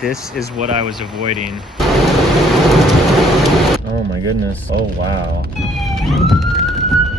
This is what I was avoiding. Oh my goodness. Oh wow.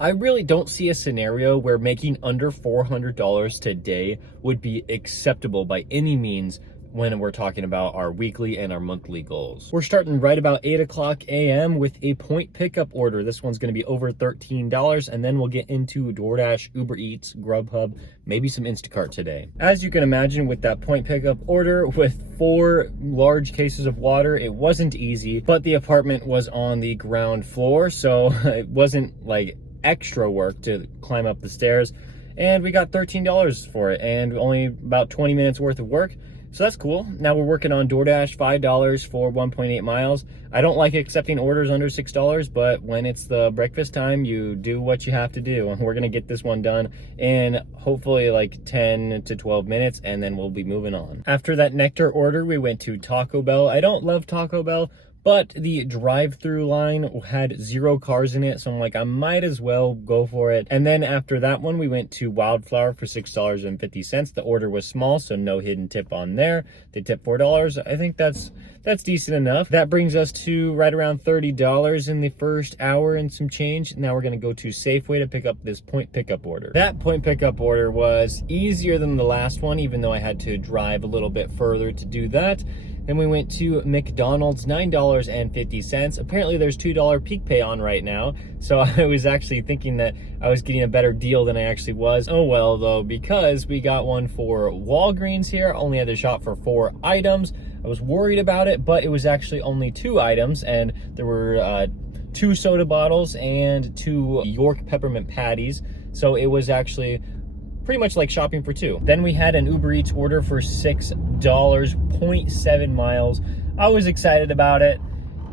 I really don't see a scenario where making under $400 today would be acceptable by any means when we're talking about our weekly and our monthly goals. We're starting right about 8 o'clock a.m. with a point pickup order. This one's gonna be over $13, and then we'll get into DoorDash, Uber Eats, Grubhub, maybe some Instacart today. As you can imagine, with that point pickup order with 4 large cases of water, it wasn't easy, but the apartment was on the ground floor, so it wasn't like extra work to climb up the stairs, and we got $13 for it and only about 20 minutes worth of work. So that's cool. Now we're working on DoorDash, $5 for 1.8 miles. I don't like accepting orders under $6, but when it's the breakfast time, you do what you have to do. And we're gonna get this one done in hopefully like 10 to 12 minutes, and then we'll be moving on. After that Nectar order, we went to Taco Bell. I don't love Taco Bell, but the drive-through line had 0 cars in it, so I'm like, I might as well go for it. And then after that one, we went to Wildflower for $6.50. The order was small, so no hidden tip on there. They tipped $4. I think that's decent enough. That brings us to right around $30 in the first hour and some change. Now we're gonna go to Safeway to pick up this point pickup order. That point pickup order was easier than the last one, even though I had to drive a little bit further to do that. Then we went to McDonald's, $9.50. Apparently there's $2 peak pay on right now. So I was actually thinking that I was getting a better deal than I actually was. Oh well though, because we got one for Walgreens here. I only had to shop for 4 items. I was worried about it, but it was actually only 2 items, and there were 2 soda bottles and 2 York peppermint patties. So it was actually pretty much like shopping for 2. Then we had an Uber Eats order for $6, 0.7 miles. I was excited about it.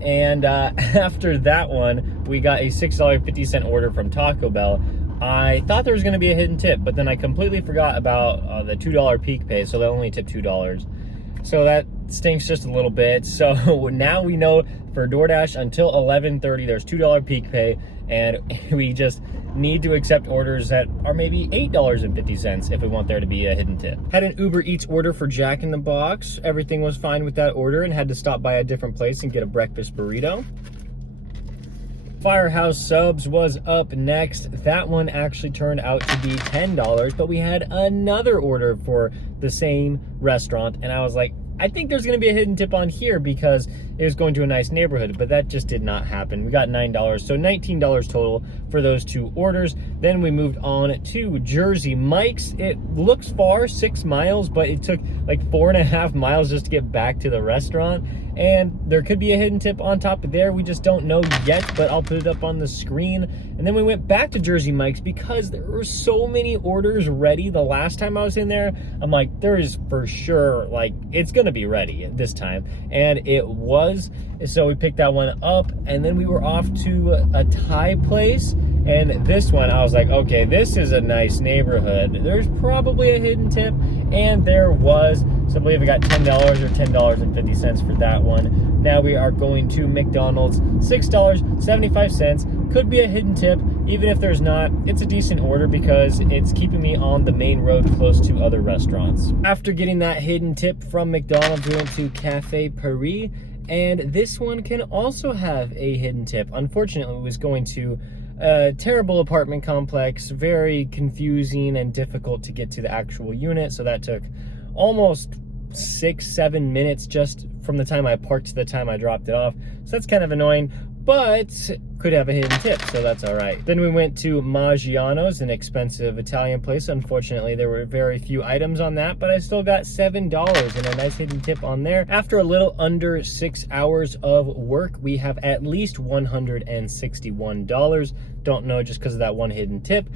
And after that one, we got a $6.50 order from Taco Bell. I thought there was gonna be a hidden tip, but then I completely forgot about the $2 peak pay, so they only tipped $2. So that stinks just a little bit. So now we know for DoorDash until 11:30, there's $2 peak pay, and we just need to accept orders that are maybe $8.50 if we want there to be a hidden tip. Had an Uber Eats order for Jack in the Box. Everything was fine with that order, and had to stop by a different place and get a breakfast burrito. Firehouse Subs was up next. That one actually turned out to be $10, but we had another order for the same restaurant, and I was like, I think there's gonna be a hidden tip on here because it was going to a nice neighborhood, but that just did not happen. We got $9, so $19 total for those 2 orders. Then we moved on to Jersey Mike's. It looks far, 6 miles, but it took like 4.5 miles just to get back to the restaurant. And there could be a hidden tip on top of there. We just don't know yet, but I'll put it up on the screen. And then we went back to Jersey Mike's because there were so many orders ready the last time I was in there. I'm like, there is for sure, like, it's gonna be ready this time. And it was. So we picked that one up, and then we were off to a Thai place. And this one, I was like, okay, this is a nice neighborhood. There's probably a hidden tip, and there was. So I believe we got $10 or $10.50 for that one. Now we are going to McDonald's, $6.75. Could be a hidden tip. Even if there's not, it's a decent order because it's keeping me on the main road close to other restaurants. After getting that hidden tip from McDonald's, we went to Cafe Paris, and this one can also have a hidden tip. Unfortunately, it was going to a terrible apartment complex, very confusing and difficult to get to the actual unit, so that took almost 6-7 minutes just from the time I parked to the time I dropped it off. So that's kind of annoying, but could have a hidden tip, so that's all right. Then we went to Maggiano's, an expensive Italian place. Unfortunately, there were very few items on that, but I still got $7 and a nice hidden tip on there. After a little under 6 hours of work, we have at least $161. Don't know, just because of that one hidden tip.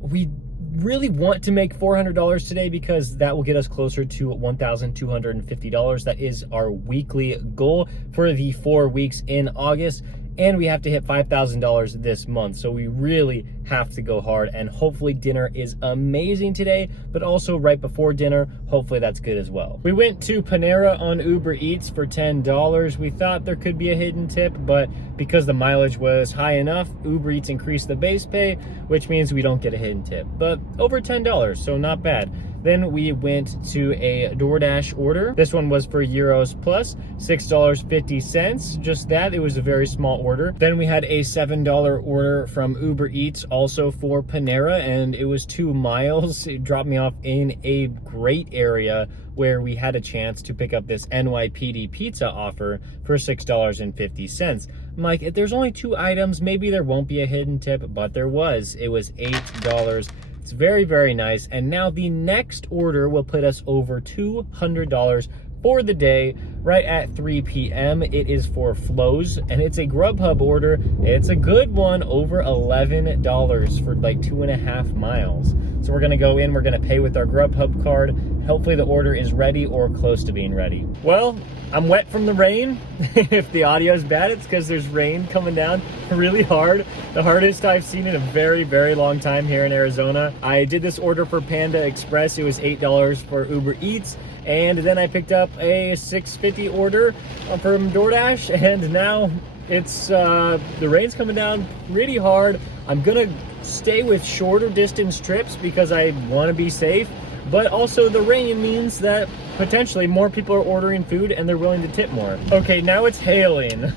We really want to make $400 today because that will get us closer to $1,250. That is our weekly goal for the 4 weeks in August. And we have to hit $5,000 this month. So we really have to go hard, and hopefully dinner is amazing today, but also right before dinner, hopefully that's good as well. We went to Panera on Uber Eats for $10. We thought there could be a hidden tip, but because the mileage was high enough, Uber Eats increased the base pay, which means we don't get a hidden tip, but over $10, so not bad. Then we went to a DoorDash order. This one was for euros plus, $6.50. Just that, it was a very small order. Then we had a $7 order from Uber Eats, also for Panera, and it was 2 miles. It dropped me off in a great area where we had a chance to pick up this NYPD pizza offer for $6.50. I'm like, if there's only 2 items, maybe there won't be a hidden tip, but there was. It was $8. It's very, very nice. And now the next order will put us over $200 for the day, right at 3 p.m. It is for Flows, and it's a Grubhub order. It's a good one, over $11 for like 2.5 miles. So we're gonna go in, we're gonna pay with our Grubhub card. Hopefully the order is ready or close to being ready. Well, I'm wet from the rain. If the audio is bad, it's because there's rain coming down really hard. The hardest I've seen in a very, very long time here in Arizona. I did this order for Panda Express. It was $8 for Uber Eats. And then I picked up a $6.50 order from DoorDash, and now it's the rain's coming down pretty hard. I'm gonna stay with shorter distance trips because I want to be safe, but also the rain means that potentially more people are ordering food and they're willing to tip more. Okay, now it's hailing.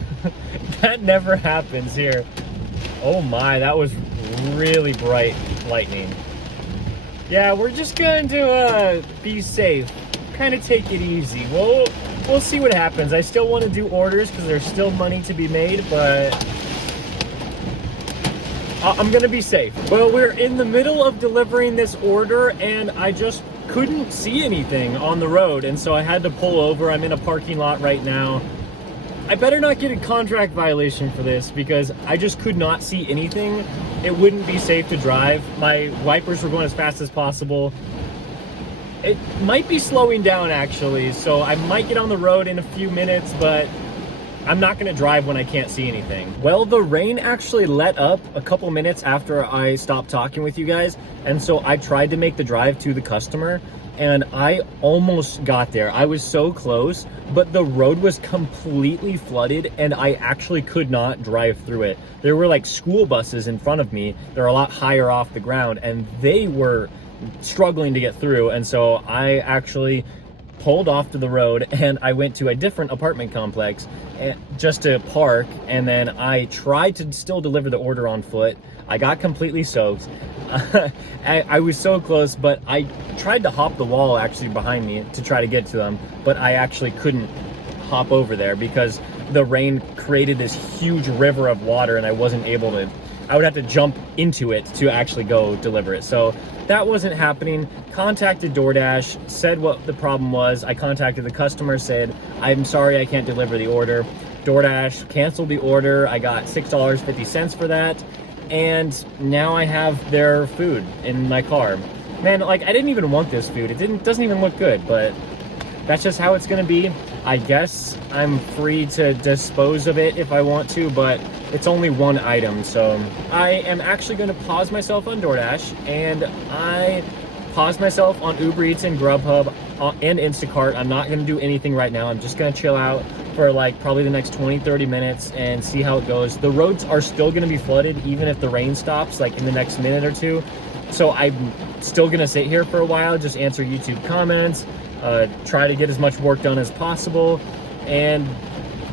That never happens here. Oh my, that was really bright lightning. Yeah, we're just going to be safe. Kind of take it easy. We'll see what happens. I still want to do orders because there's still money to be made, but I'm gonna be safe. Well, we're in the middle of delivering this order and I just couldn't see anything on the road, and so I had to pull over. I'm in a parking lot right now. I better not get a contract violation for this because I just could not see anything. It wouldn't be safe to drive. My wipers were going as fast as possible. It might be slowing down actually, so I might get on the road in a few minutes, but I'm not gonna drive when I can't see anything. Well, the rain actually let up a couple minutes after I stopped talking with you guys, and so I tried to make the drive to the customer, and I almost got there. I was so close, but the road was completely flooded, and I actually could not drive through it. There were like school buses in front of me. They're a lot higher off the ground, and they were struggling to get through, and so I actually pulled off to the road and I went to a different apartment complex just to park, and then I tried to still deliver the order on foot. I got completely soaked. I was so close, but I tried to hop the wall actually behind me to try to get to them, but I actually couldn't hop over there because the rain created this huge river of water and I wasn't able to. I would have to jump into it to actually go deliver it. So that wasn't happening. Contacted DoorDash, said what the problem was. I contacted the customer, said, I'm sorry I can't deliver the order. DoorDash canceled the order. I got $6.50 for that. And now I have their food in my car. Man, like, I didn't even want this food. It doesn't even look good, but that's just how it's gonna be. I guess I'm free to dispose of it if I want to, but it's only one item. So I am actually gonna pause myself on DoorDash, and I paused myself on Uber Eats and Grubhub and Instacart. I'm not gonna do anything right now. I'm just gonna chill out for like probably the next 20-30 minutes and see how it goes. The roads are still gonna be flooded even if the rain stops like in the next minute or two. So I'm still gonna sit here for a while, just answer YouTube comments, try to get as much work done as possible, and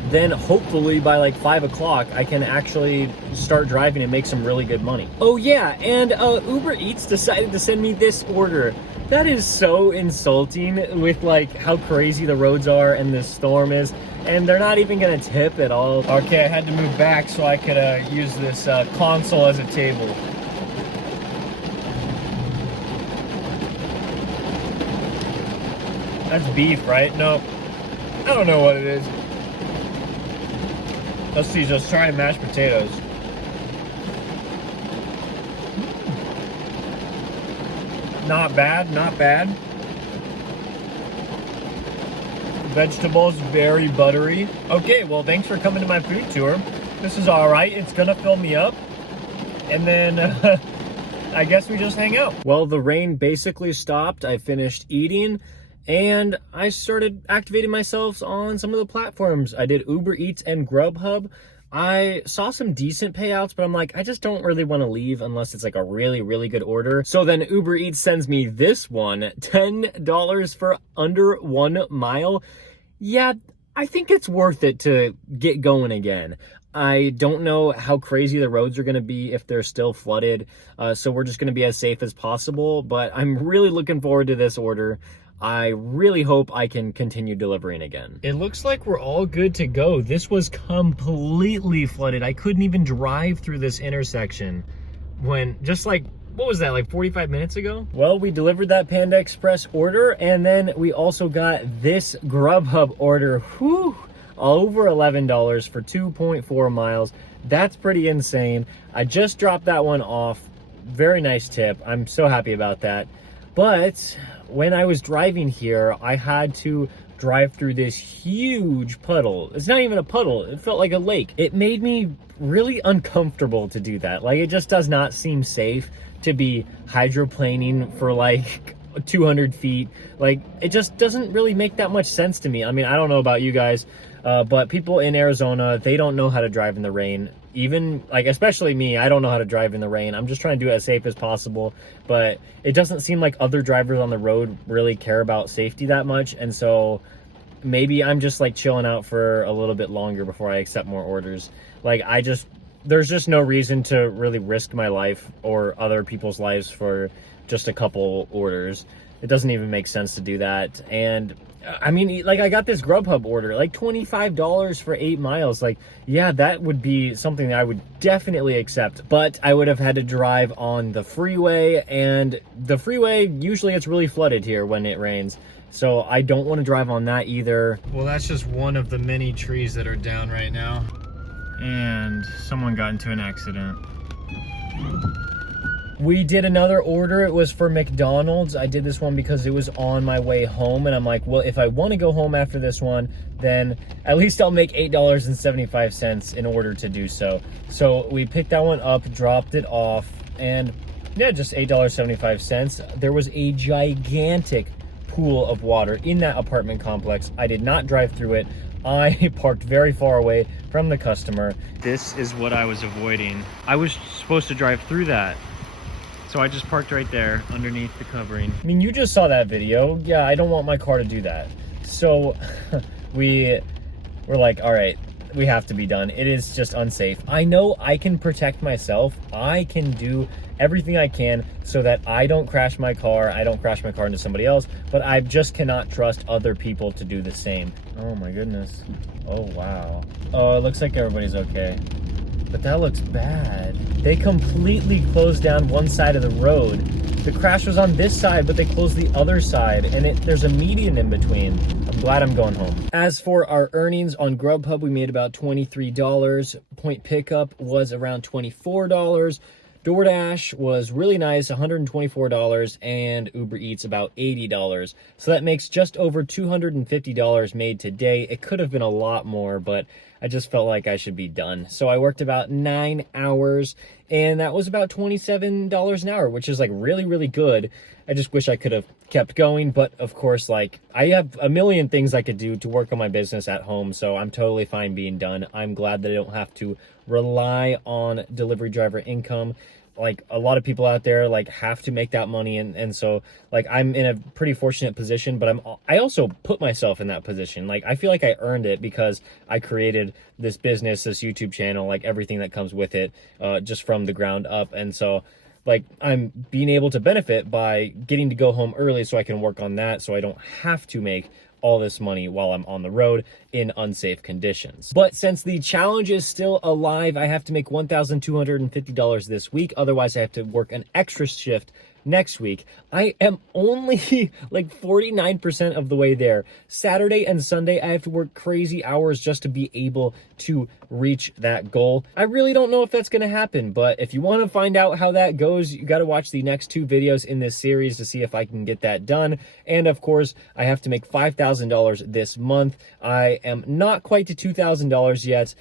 then hopefully by like 5 o'clock I can actually start driving and make some really good money. Oh yeah, and Uber Eats decided to send me this order. That is so insulting with like how crazy the roads are and this storm is, and they're not even gonna tip at all. Okay, I had to move back so I could use this console as a table. That's beef, right? No, I don't know what it is. Let's see, just try mashed potatoes. Not bad, not bad. Vegetables, very buttery. Okay, well, thanks for coming to my food tour. This is all right. It's gonna fill me up. And then I guess we just hang out. Well, the rain basically stopped. I finished eating, and I started activating myself on some of the platforms. I did Uber Eats and Grubhub. I saw some decent payouts, but I'm like, I just don't really want to leave unless it's like a really, really good order. So then Uber Eats sends me this one, $10 for under 1 mile. Yeah, I think it's worth it to get going again. I don't know how crazy the roads are going to be if they're still flooded, so we're just going to be as safe as possible, but I'm really looking forward to this order. I really hope I can continue delivering again. It looks like we're all good to go. This was completely flooded. I couldn't even drive through this intersection when just like, what was that, like 45 minutes ago? Well, we delivered that Panda Express order, and then we also got this Grubhub order. Whew, over $11 for 2.4 miles. That's pretty insane. I just dropped that one off. Very nice tip. I'm so happy about that. But when I was driving here, I had to drive through this huge puddle. It's not even a puddle. It felt like a lake. It made me really uncomfortable to do that. Like, it just does not seem safe to be hydroplaning for like 200 feet. Like, it just doesn't really make that much sense to me. I mean, I don't know about you guys, but people in Arizona, they don't know how to drive in the rain. Even, like, especially me, I don't know how to drive in the rain. I'm just trying to do it as safe as possible, but it doesn't seem like other drivers on the road really care about safety that much, and so maybe I'm just, like, chilling out for a little bit longer before I accept more orders. Like, there's just no reason to really risk my life or other people's lives for just a couple orders. It doesn't even make sense to do that. And I mean, like, I got this Grubhub order, like $25 for 8 miles. Like, yeah, that would be something that I would definitely accept, but I would have had to drive on the freeway, and the freeway, usually it's really flooded here when it rains. So I don't want to drive on that either. Well, that's just one of the many trees that are down right now. And someone got into an accident. We did another order. It was for McDonald's. I did this one because it was on my way home, and I'm like, well, if I want to go home after this one, then at least I'll make $8.75 in order to do so. So we picked that one up, dropped it off, and yeah, just $8.75. There was a gigantic pool of water in that apartment complex. I did not drive through it. I parked very far away from the customer. This is what I was avoiding. I was supposed to drive through that, so I just parked right there underneath the covering. I mean, you just saw that video. Yeah, I don't want my car to do that. So we were like, all right, we have to be done. It is just unsafe. I know I can protect myself. I can do everything I can so that I don't crash my car. I don't crash my car into somebody else, but I just cannot trust other people to do the same. Oh my goodness. Oh, wow. Oh, it looks like everybody's okay. But that looks bad. They completely closed down one side of the road. The crash was on this side, but they closed the other side, and there's a median in between. I'm glad I'm going home. As for our earnings on Grubhub, we made about $23. Point pickup was around $24. DoorDash was really nice, $124, and Uber Eats about $80. So that makes just over $250 made today. It could have been a lot more, but I just felt like I should be done. So I worked about 9 hours, and that was about $27 an hour, which is like really, really good. I just wish I could have kept going, but of course, like, I have a million things I could do to work on my business at home, so I'm totally fine being done. I'm glad that I don't have to rely on delivery driver income. Like, a lot of people out there, like, have to make that money, and so, like, I'm in a pretty fortunate position, but I also put myself in that position. Like, I feel like I earned it because I created this business, this YouTube channel, like, everything that comes with it, just from the ground up. And so, like, I'm being able to benefit by getting to go home early so I can work on that, so I don't have to make all this money while I'm on the road in unsafe conditions. But since the challenge is still alive, I have to make $1,250 this week. Otherwise, I have to work an extra shift next week. I am only like 49% of the way there. Saturday and Sunday, I have to work crazy hours just to be able to reach that goal. I really don't know if that's going to happen, but if you want to find out how that goes, you got to watch the next 2 videos in this series to see if I can get that done. And of course, I have to make $5,000 this month. I am not quite to $2,000 yet.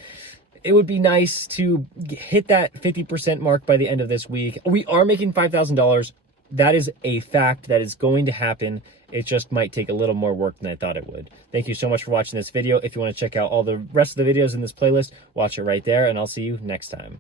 It would be nice to hit that 50% mark by the end of this week. We are making $5,000 that is a fact that is going to happen. It just might take a little more work than I thought it would. Thank you so much for watching this video. If you want to check out all the rest of the videos in this playlist, watch it right there, and I'll see you next time.